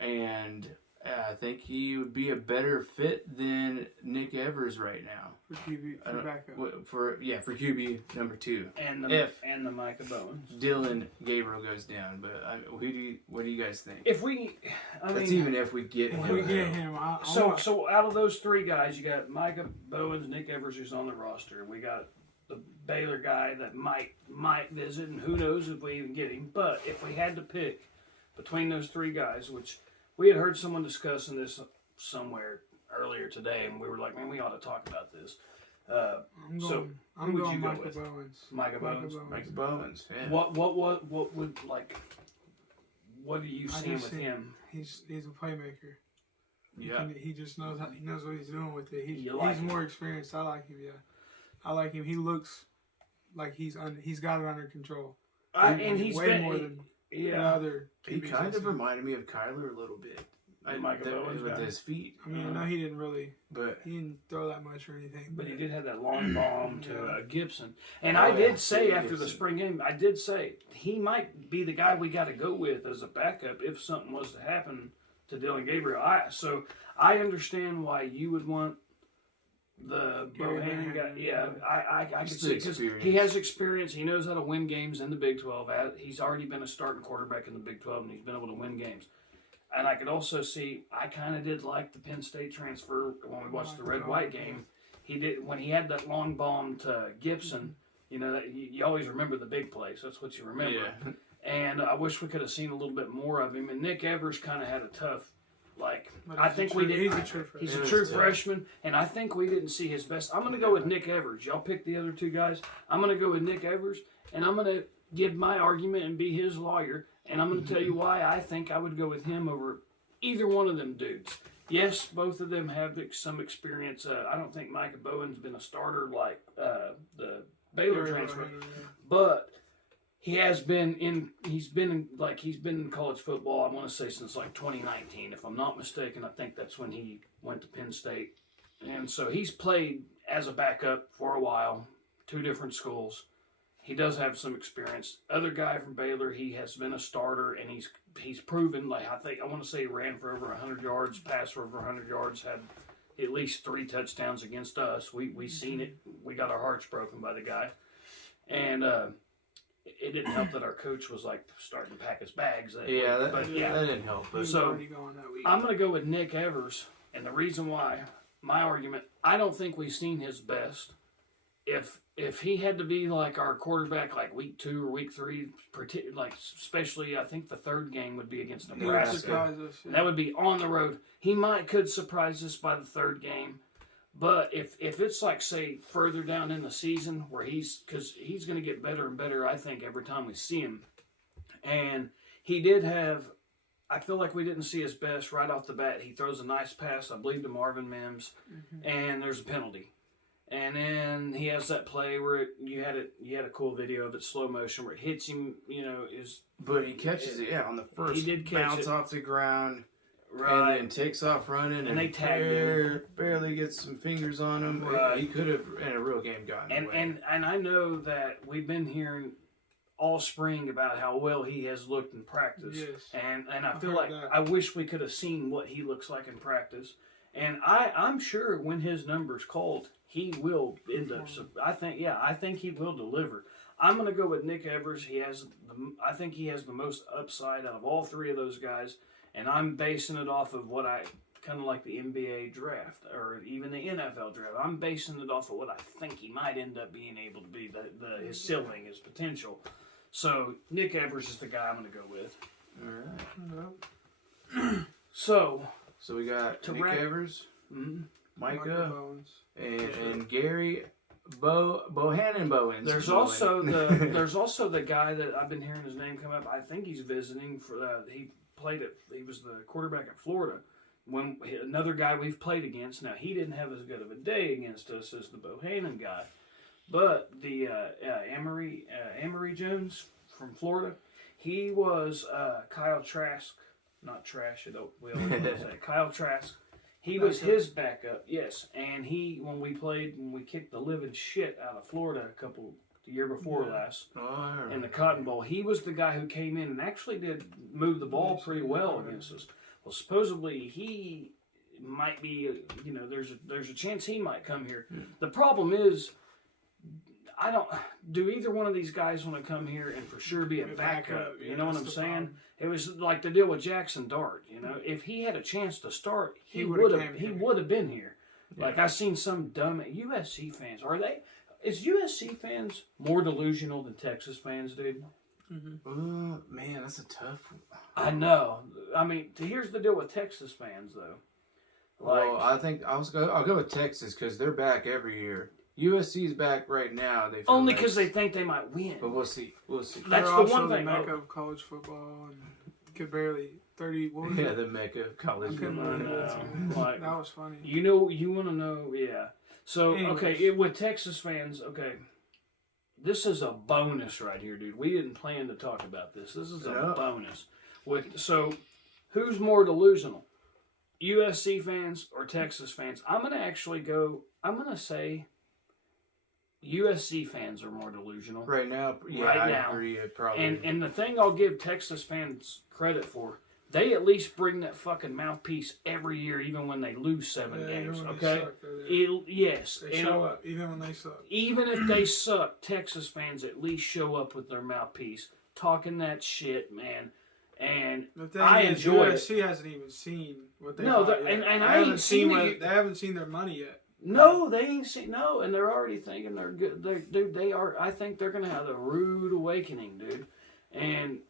and I think he would be a better fit than Nick Evers right now. For QB, for backup. For QB number 2. And the Micah Bowens. Dylan Gabriel goes down, but what do you guys think? That's even if we get him. If we get him, so out of those 3 guys, you got Micah Bowens, Nick Evers, who's on the roster. We got the Baylor guy that might visit, and who knows if we even get him. But if we had to pick between those 3 guys, which we had heard someone discussing this somewhere earlier today, and we were like, man, we ought to talk about this. I'm going Micah Bowens. Micah Bowens. Micah Bowens. Yeah. What would what do you see with him? He's a playmaker. Yeah. He just knows what he's doing with it. He's him? more experienced. I like him. Yeah. I like him. He looks like he's got it under control. And he's way more than other. He kind of reminded me of Kyler a little bit. With his feet. I mean, I know he didn't really, but he didn't throw that much or anything. But he did have that long bomb to Gibson. And I did say after the spring game, he might be the guy we got to go with as a backup if something was to happen to Dylan Gabriel. So I understand why you would want the Bohannon guy. Yeah, I can see, because he has experience. He knows how to win games in the Big 12. He's already been a starting quarterback in the Big 12, and he's been able to win games. And I could also see, I kind of did like the Penn State transfer when we watched the red-white game. He did, when he had that long bomb to Gibson, you always remember the big plays. That's what you remember. Yeah. And I wish we could have seen a little bit more of him. And Nick Evers kind of had a tough, I think we did. He's a true freshman, and I think we didn't see his best. I'm going to go with Nick Evers. Y'all pick the other 2 guys. I'm going to go with Nick Evers, and I'm going to give my argument and be his lawyer. And I'm going to tell you why I think I would go with him over either one of them dudes. Yes, both of them have some experience. I don't think Micah Bowen's been a starter like the Baylor transfer, but he's been in college football. I want to say since like 2019, if I'm not mistaken. I think that's when he went to Penn State, and so he's played as a backup for a while, 2 different schools. He does have some experience. Other guy from Baylor, he has been a starter, and he's proven, like, I want to say he ran for over 100 yards, passed for over 100 yards, had at least 3 touchdowns against us. We seen it. We got our hearts broken by the guy. And it didn't help that our coach was, like, starting to pack his bags. That didn't help. But. So I'm going to go with Nick Evers, and the reason why, my argument, I don't think we've seen his best. If he had to be like our quarterback, like week 2 or week 3, like especially I think the 3rd game would be against Nebraska. That would be on the road. He could surprise us by the 3rd game, but if it's like say further down in the season where because he's going to get better and better, I think every time we see him, and he did have. I feel like we didn't see his best right off the bat. He throws a nice pass, I believe, to Marvin Mims, and there's a penalty. And then he has that play where you had a cool video of it, slow motion, where it hits him, But he catches it, on the first he did catch bounce off the ground, right, and then takes off running, and they tagged him. Barely gets some fingers on him. Right. He could have, in a real game, gotten away. And I know that we've been hearing all spring about how well he has looked in practice. Yes. And I feel like I wish we could have seen what he looks like in practice. And I'm sure when his number's called, he will end up. I think he will deliver. I'm going to go with Nick Evers. I think he has the most upside out of all 3 of those guys, and I'm basing it off of what I kind of like the NBA draft or even the NFL draft. I'm basing it off of what I think he might end up being able to be, his ceiling, his potential. So Nick Evers is the guy I'm going to go with. All right. So we got Nick Evers, Micah Bowens, and Gary Bohannon Bowens. There's also the guy that I've been hearing his name come up. I think he's visiting for he was the quarterback at Florida. When another guy we've played against. Now he didn't have as good of a day against us as the Bohannon guy, but the Emory Jones from Florida, he was Kyle Trask. Not Trash, Kyle Trask. He was his backup, yes. And when we kicked the living shit out of Florida the year before last, in the Cotton Bowl, he was the guy who came in and actually did move the ball pretty well against us. Well, supposedly he might be, there's a chance he might come here. The problem is, do either one of these guys want to come here and for sure be a backup? You know what I'm saying? Problem. It was like the deal with Jackson Dart. If he had a chance to start, he would have been here. Yeah. Like I seen some dumb USC fans. Is USC fans more delusional than Texas fans, dude? Mm-hmm. Man, that's a tough one. I know. I mean, here's the deal with Texas fans, though. Well, I think I'll go with Texas because they're back every year. USC's back right now. Only because they think they might win. But we'll see. That's They're the also one the thing. Mecca of college football and could barely 30. What was the Mecca of college football. Like, that was funny. You want to know? Yeah. So with Texas fans, this is a bonus right here, dude. We didn't plan to talk about this. This is a bonus. So, who's more delusional? USC fans or Texas fans? I'm going to say USC fans are more delusional. Right now, I agree, probably. And the thing I'll give Texas fans credit for, they at least bring that fucking mouthpiece every year, even when they lose 7 games, okay? Yes. They show up, even when they suck. Even if they suck, Texas fans at least show up with their mouthpiece, talking that shit, man. And I enjoy USC hasn't even seen what they I ain't seen it. They haven't seen their money yet. No, they ain't seen and they're already thinking they're good. They are. I think they're gonna have a rude awakening, dude. And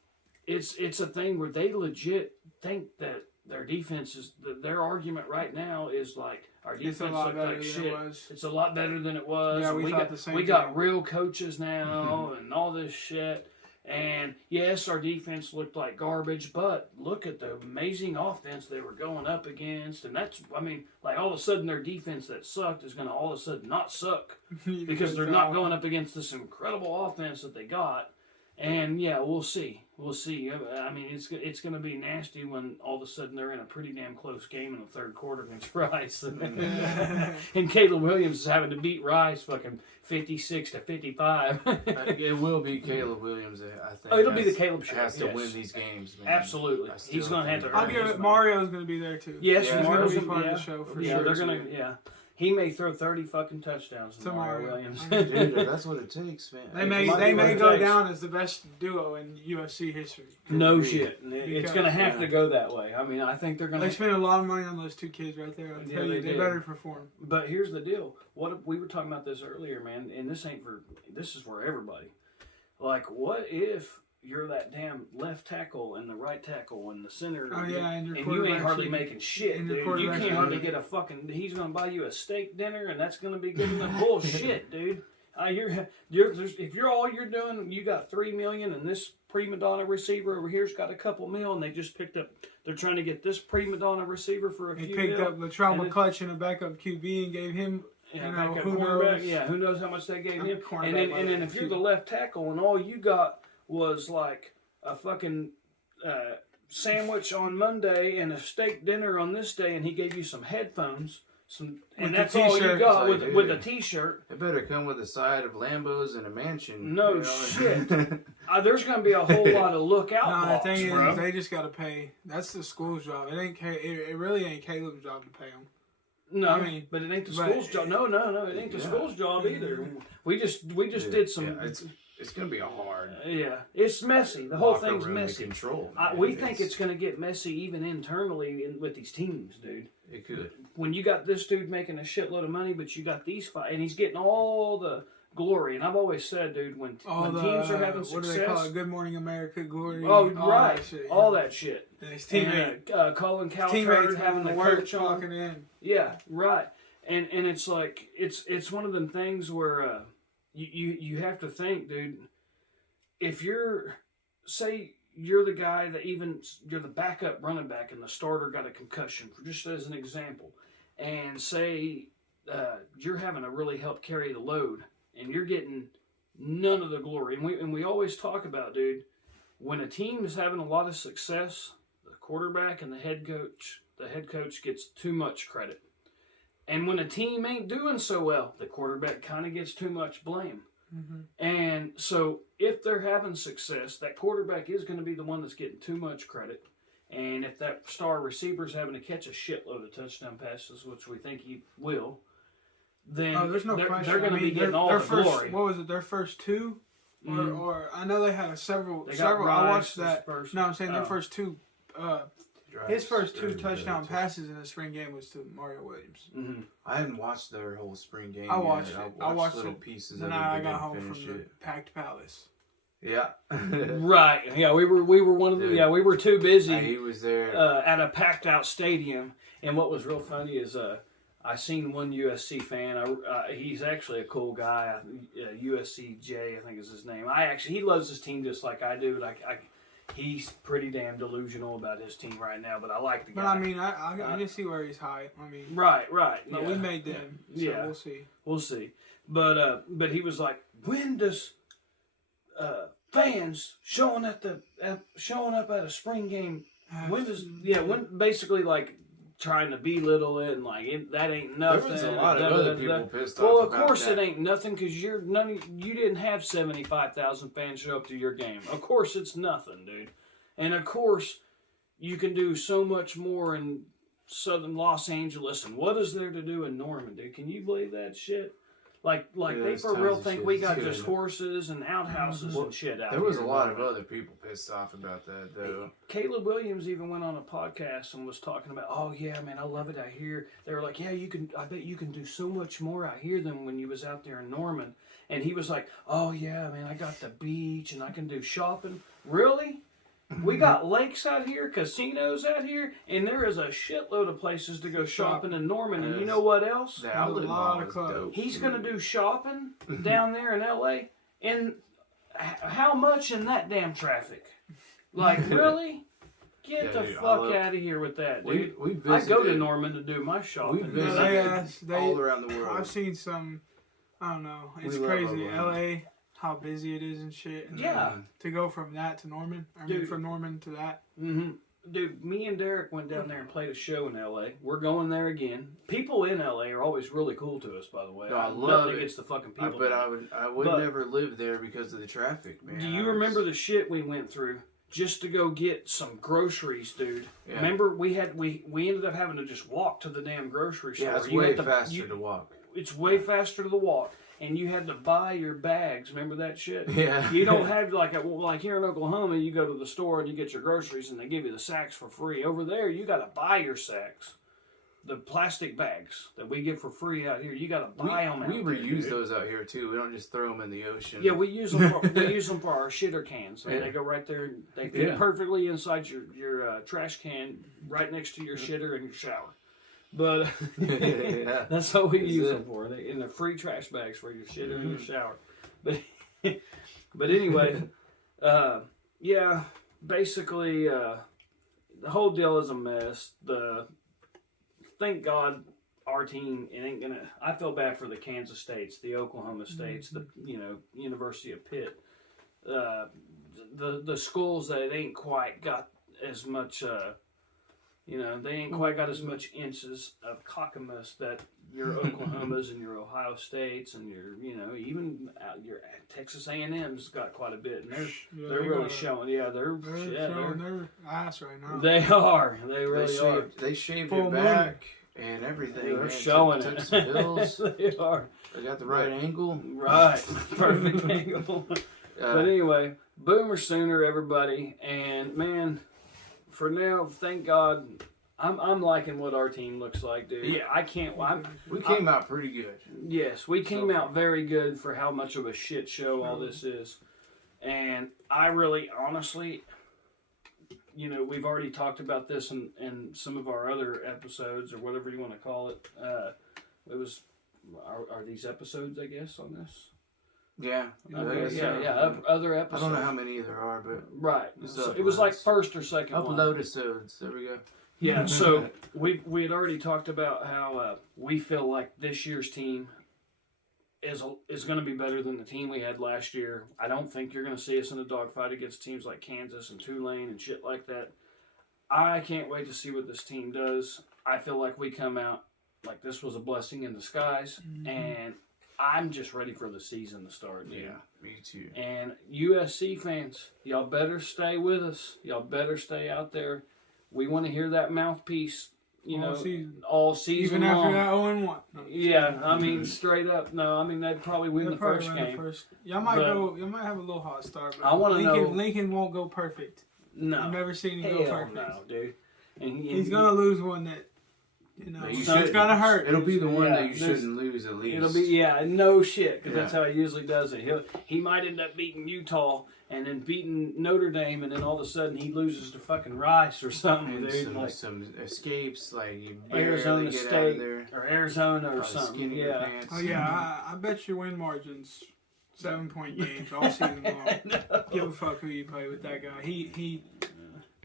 it's a thing where they legit think that their defense is their argument right now is like our defense looked like shit. It's a lot better than it was. Yeah, we got real coaches now and all this shit. And yes, our defense looked like garbage, but look at the amazing offense they were going up against. And that's, I mean, like all of a sudden their defense that sucked is going to all of a sudden not suck because they're not going up against this incredible offense that they got. And yeah, we'll see. We'll see. I mean, it's going to be nasty when all of a sudden they're in a pretty damn close game in the third quarter against Rice, and Caleb Williams is having to beat Rice fucking 56-55. It will be Caleb Williams. I think. Oh, it'll be the Caleb show. Has to win these games, man. Absolutely. He's going to have to. I'll give it. Mario's going to be there too. Yes, he's Mario's going to be gonna part of the show for yeah, sure. they're going to. Yeah. He may throw 30 fucking touchdowns to Mario Mario. Williams. Dude, that's what it takes, man. They may go down as the best duo in UFC history. No shit. It's going to have to go that way. I mean, I think they're going to. They spend a lot of money on those two kids right there. I'll tell you, they better perform. But here's the deal. We were talking about this earlier, man, and this is for everybody. Like, what if you're that damn left tackle and the right tackle and the center, and you ain't hardly making shit, dude. You can't hardly get a fucking. He's gonna buy you a steak dinner, and that's gonna be good enough. Bullshit, dude. If you're all you're doing, you got $3 million, and this prima donna receiver over here's got a couple mil, and they just picked up. They're trying to get this prima donna receiver for a few. They picked up Latrell McClutch and a backup QB and gave him. Who knows? Yeah, who knows how much they gave him? And then if you're the left tackle and all you got was like a fucking sandwich on Monday and a steak dinner on this day, and he gave you some headphones, and that's all you got with a T-shirt. It better come with a side of Lambos and a mansion. No shit. There's going to be a whole lot of lookout. No, the thing is, they just got to pay. That's the school's job. It really ain't Caleb's job to pay them. No, I mean, but it ain't the school's job. No, it ain't the school's job either. We just did some. Yeah, it's going to be a hard. Yeah, it's messy. The whole thing's messy. Control. We think it's going to get messy even internally with these teams, dude. It could. When you got this dude making a shitload of money, but you got these five, and he's getting all the glory. And I've always said, dude, when teams are having success, what do they call it? Good Morning America glory. Oh, right, all that shit. And his teammate, Colin Cowherd having the coach on. In. Yeah, right. And it's like it's one of them things where you have to think, dude. If you're the guy that you're the backup running back and the starter got a concussion, just as an example, and say you're having to really help carry the load, and you're getting none of the glory. And we always talk about, dude, when a team is having a lot of success, the quarterback and the head coach gets too much credit. And when a team ain't doing so well, the quarterback kind of gets too much blame. Mm-hmm. And so if they're having success, that quarterback is going to be the one that's getting too much credit. And if that star receiver's having to catch a shitload of touchdown passes, which we think he will, then there's no question. They're going to be getting all the glory. What was it, their first two? Mm-hmm. Or I know they had several. Rice, I watched that. First, no, I'm saying their first two. His first two touchdown passes in the spring game was to Mario Williams. Mm-hmm. I hadn't watched their whole spring game. I watched it. I watched little pieces of it. Then I got home from the packed palace. Yeah. Right. Yeah, we were one of the. Yeah, we were too busy. He was there at a packed out stadium. And what was real funny is I seen one USC fan. He's actually a cool guy. USC J, I think is his name. He loves his team just like I do. But he's pretty damn delusional about his team right now, but I like the guy. But I mean, I can see where he's high. I mean, right. But we made them, so we'll see. But he was like, when does fans showing up at a spring game? When basically like trying to belittle it and like that ain't nothing. There was a lot of other people pissed off. Well, of course it ain't nothing because you didn't have 75,000 fans show up to your game. Of course it's nothing, dude. And of course you can do so much more in southern Los Angeles. And what is there to do in Norman, dude? Can you believe that shit? Like they for real think we got just horses and outhouses and shit out here. There was a lot of other people pissed off about that, though. Caleb Williams even went on a podcast and was talking about, oh, yeah, man, I love it out here. They were like, yeah, I bet you can do so much more out here than when you was out there in Norman. And he was like, oh, yeah, man, I got the beach and I can do shopping. Really? We got lakes out here, casinos out here, and there is a shitload of places to go shopping in Norman. And you know what else? The outlet mall is dope. He's going to do shopping down there in L.A. And how much in that damn traffic? Like, really? Get the fuck out of here with that, dude. I go to Norman to do my shopping. We visited all around the world. I've seen some, I don't know, it's crazy. LA, how busy it is and shit. And to go from that to Norman, from Norman to that. Mm-hmm. Dude, me and Derek went down there and played a show in LA. We're going there again. People in LA are always really cool to us, by the way. No, I love it. Gets the fucking people. But I would never live there because of the traffic, man. Do you remember the shit we went through just to go get some groceries, dude? Yeah. Remember we ended up having to just walk to the damn grocery store. Yeah, it's way faster to walk. It's way faster to walk. And you had to buy your bags. Remember that shit? Yeah. You don't have like here in Oklahoma, you go to the store and you get your groceries and they give you the sacks for free. Over there, you got to buy your sacks. The plastic bags that we get for free out here, you got to buy them. We reuse those out here too. We don't just throw them in the ocean. Yeah, we use them. We use them for our shitter cans. I mean, they go right there. They fit perfectly inside your trash can, right next to your shitter and your shower. But that's what we use them for. In the free trash bags for your shitter and your shower. But anyway, basically, the whole deal is a mess. Thank God our team ain't gonna. I feel bad for the Kansas States, the Oklahoma States, the University of Pitt, the schools that ain't quite got as much. They ain't quite got as much inches of cockamus that your Oklahomas and your Ohio States and your, even your Texas A&M's got quite a bit, and they're really showing. Yeah, they're showing their ass right now. They are. They really are. They shaved it back and everything. They're showing took some pills. They are. They got the right angle. Right, perfect angle. But anyway, Boomer Sooner, everybody, and man. For now, thank God, I'm liking what our team looks like, dude. Yeah, I can't. We came out pretty good. Yes, we came out very good for how much of a shit show all this is. And I really, honestly, we've already talked about this in some of our other episodes or whatever you want to call it. It was, are these episodes, I guess, on this? Yeah. Okay, other episodes. I don't know how many there are, but right. So it was like first or second upload episodes. There we go. Yeah. So we had already talked about how we feel like this year's team is going to be better than the team we had last year. I don't think you're going to see us in a dogfight against teams like Kansas and Tulane and shit like that. I can't wait to see what this team does. I feel like we come out like this was a blessing in disguise, and I'm just ready for the season to start, dude. Yeah, me too. And USC fans, y'all better stay with us. Y'all better stay out there. We want to hear that mouthpiece, all season even long. Even after that 0-1. No, yeah, I mean, straight up. No, I mean, they'd probably win the first game. Y'all might have a little hot start. But I want to know. Lincoln won't go perfect. No. I've never seen him go perfect. No, dude. And he's going to lose one that... so it's gonna hurt. It'll be the one that you shouldn't lose at least. It'll be no shit, because that's how he usually does it. He might end up beating Utah and then beating Notre Dame, and then all of a sudden he loses to fucking Rice or something, and dude. Some escapes, like you Arizona get State out of there. or Arizona or something. Yeah. Oh yeah, I bet your win margins 7-point games all season long. Give a fuck who you play with that guy.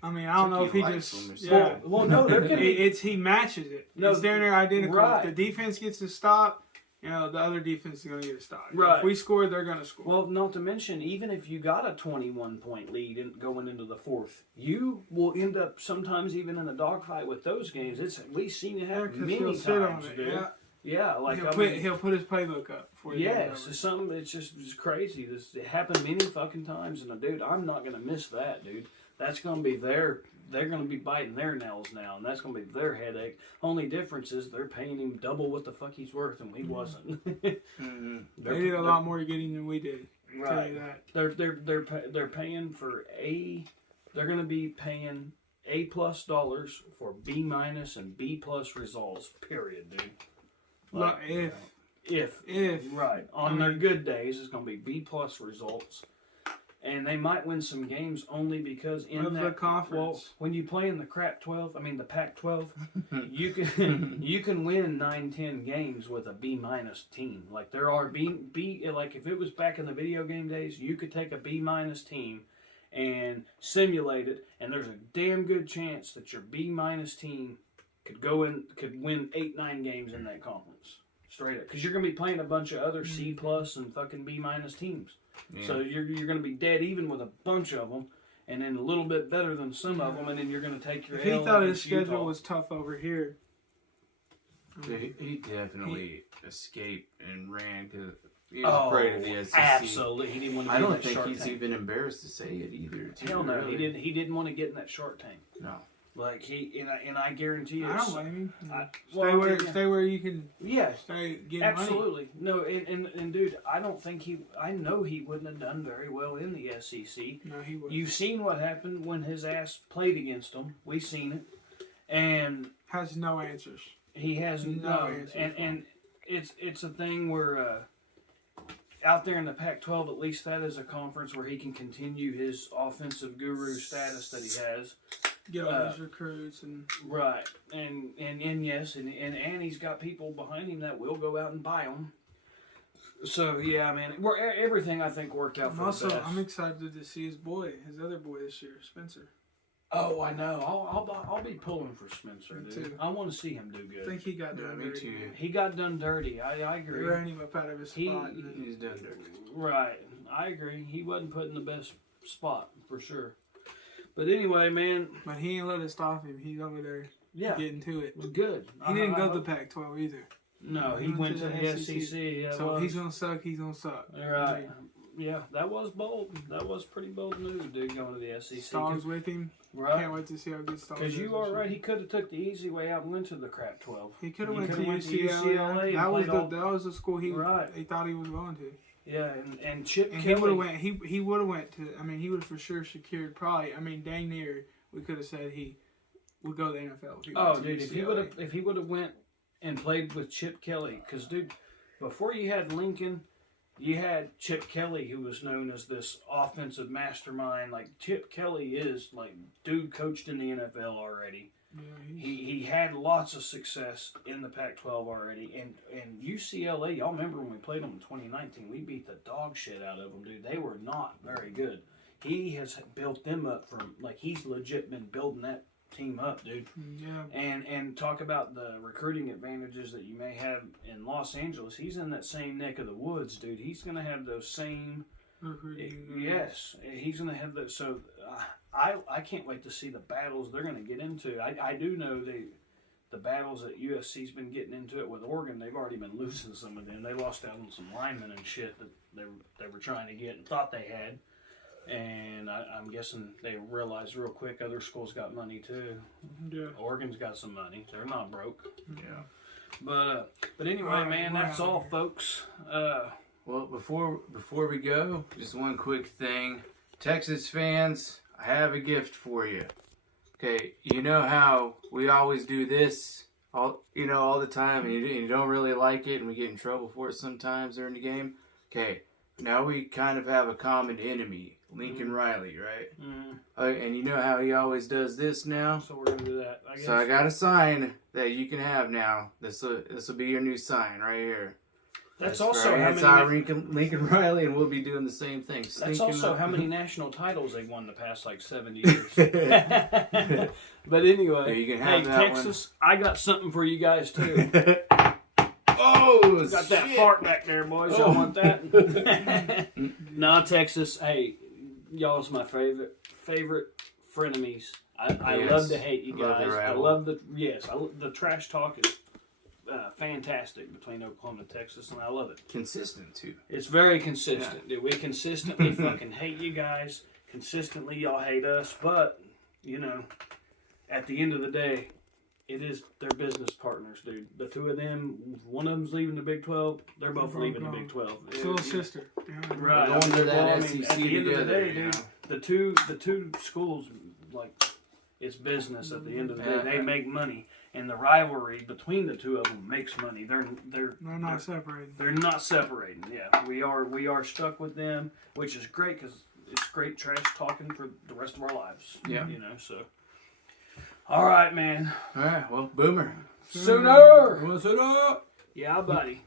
I mean, I don't know if he just... Yeah. Well, no, there can be... He matches it. No, it's damn near identical. Right. If the defense gets a stop, the other defense is going to get a stop. Right. If we score, they're going to score. Well, not to mention, even if you got a 21-point lead going into the fourth, you will end up sometimes even in a dogfight with those games. We've seen it happen many times, dude. Yeah, like he'll put his playbook up for you. Yes, it's just crazy. It happened many fucking times, and dude, I'm not going to miss that, dude. That's going to be they're going to be biting their nails now, and that's going to be their headache. Only difference is they're paying him double what the fuck he's worth, and we wasn't. They did a lot more to get him than we did. Right. They're paying for they're going to be paying $A+ for B- and B+ results. Period, dude. Like, if right on their good days, it's going to be B+ results. And they might win some games only because in Of that the conference. when you play in the the Pac-12, you can win 9-10 games with a B- team. Like there are like if it was back in the video game days, you could take a B- team and simulate it, and there's a damn good chance that your B- team could win 8-9 games in that conference straight up, because you're gonna be playing a bunch of other C+ and fucking B- teams. Yeah. So you're going to be dead even with a bunch of them, and then a little bit better than some of them, and then you're going to take your If he L thought his against schedule Utah. was tough over here. Yeah, he definitely escaped and ran because he was afraid of the SEC. Absolutely, he didn't want to. I Get in don't that think Shark he's Tank. even embarrassed to say it either. Too, Hell no, really. he didn't. He didn't want to get in that Shark Tank. No. Like and I guarantee you. I don't blame him. Well, Stay where you can. Yeah, Stay getting absolutely. No, and dude, I don't think I know he wouldn't have done very well in the SEC. No, he wouldn't. You've seen what happened when his ass played against them. We've seen it, and Has no answers. he has no answer and it's a thing where out there in the Pac-12, at least that is a conference where he can continue his offensive guru status that he has. Get all his recruits and Right, and yes, and he's got people behind him that will go out and buy them. So yeah, man, everything I think worked out for the best. I'm excited to see his other boy this year, Spencer. Oh, I know. I'll be pulling for Spencer, Me dude. too. I want to see him do good. I think he got done me dirty. too. He got done dirty. I He agree. ran him up out of his spot. and then- He's done dirty. Right. I agree. He wasn't put in the best spot for sure. But anyway, man. But he ain't let it stop him. He's over there Yeah. getting to it. Was good. He didn't go to the Pac-12 either. No, he went to the SEC. Yeah, So if he's gonna suck, he's gonna suck. Right. Yeah, that was bold. That was pretty bold move, dude, going to the SEC. Stall's with him. Right. Can't wait to see how good Stall's Because is you this are year. right. He could have took the easy way out and went to the Crap 12. He could have He went to coulda went to UCLA. and That was played all- that was the school he Right. thought he was going to. Yeah, and Chip And Kelly. he would have went. He would have went to. I mean, he would have for sure secured. Probably. I mean, dang near. We could have said he would go to the NFL. If he went Oh, to dude, UCLA. if he would have went and played with Chip Kelly, because dude, before you had Lincoln, you had Chip Kelly, who was known as this offensive mastermind. Like Chip Kelly is like dude coached in the NFL already. Yeah, He had lots of success in the Pac-12 already, and UCLA. Y'all remember when we played them in 2019? We beat the dog shit out of them, dude. They were not very good. He has built them up from like he's legit been building that team up, dude. yeah. And talk about the recruiting advantages that you may have in Los Angeles. He's in that same neck of the woods, dude. He's gonna have those same. Yes, he's gonna have those. So I can't wait to see the battles they're gonna get into. I do know the battles that USC's been getting into it with Oregon. They've already been losing some of them. They lost out on some linemen and shit that they were trying to get and thought they had. And I'm guessing they realized real quick other schools got money too. Yeah. Oregon's got some money. They're not broke. Yeah. But anyway, All right, man, that's wow. all, folks. Well, before we go, just one quick thing. Texas fans, I have a gift for you. Okay, you know how we always do this all the time, and you don't really like it, and we get in trouble for it sometimes during the game. Okay, now we kind of have a common enemy, Lincoln Riley, right? And you know how he always does this now? So we're gonna do that. I guess. So I got a sign that you can have now. This will be your new sign right here. That's also how It's many. our Lincoln Riley, and we'll be doing the same thing. That's Stinking also up. how many national titles they've won the past like 70 years. But anyway, Yeah, you can have hey that Texas, I got something for you guys too. Oh, Got that shit. fart back there, boys. Y'all want that? Nah, Texas. Hey, y'all's my favorite frenemies. I Yes. love to hate you Love the guys. I rival. love the trash talk is fantastic between Oklahoma and Texas, and I love it. Consistent too. It's very consistent, dude. We consistently fucking hate you guys. Consistently, y'all hate us. But at the end of the day, they're business partners, dude. The two of them, one of them's leaving the Big 12. They're both leaving the Big 12. It's a little sister. Yeah. Right. We're going to that Well, SEC at the end of the together, day, you dude, know? the two schools, like, it's business at the end of the day. Yeah. They make money, and the rivalry between the two of them makes money. They're They're not separated. They're not separating. Yeah, we are stuck with them, which is great because it's great trash talking for the rest of our lives. Yeah. You know, so. All right, man. All right, well, Boomer. Sooner. What's it up? Yeah, buddy.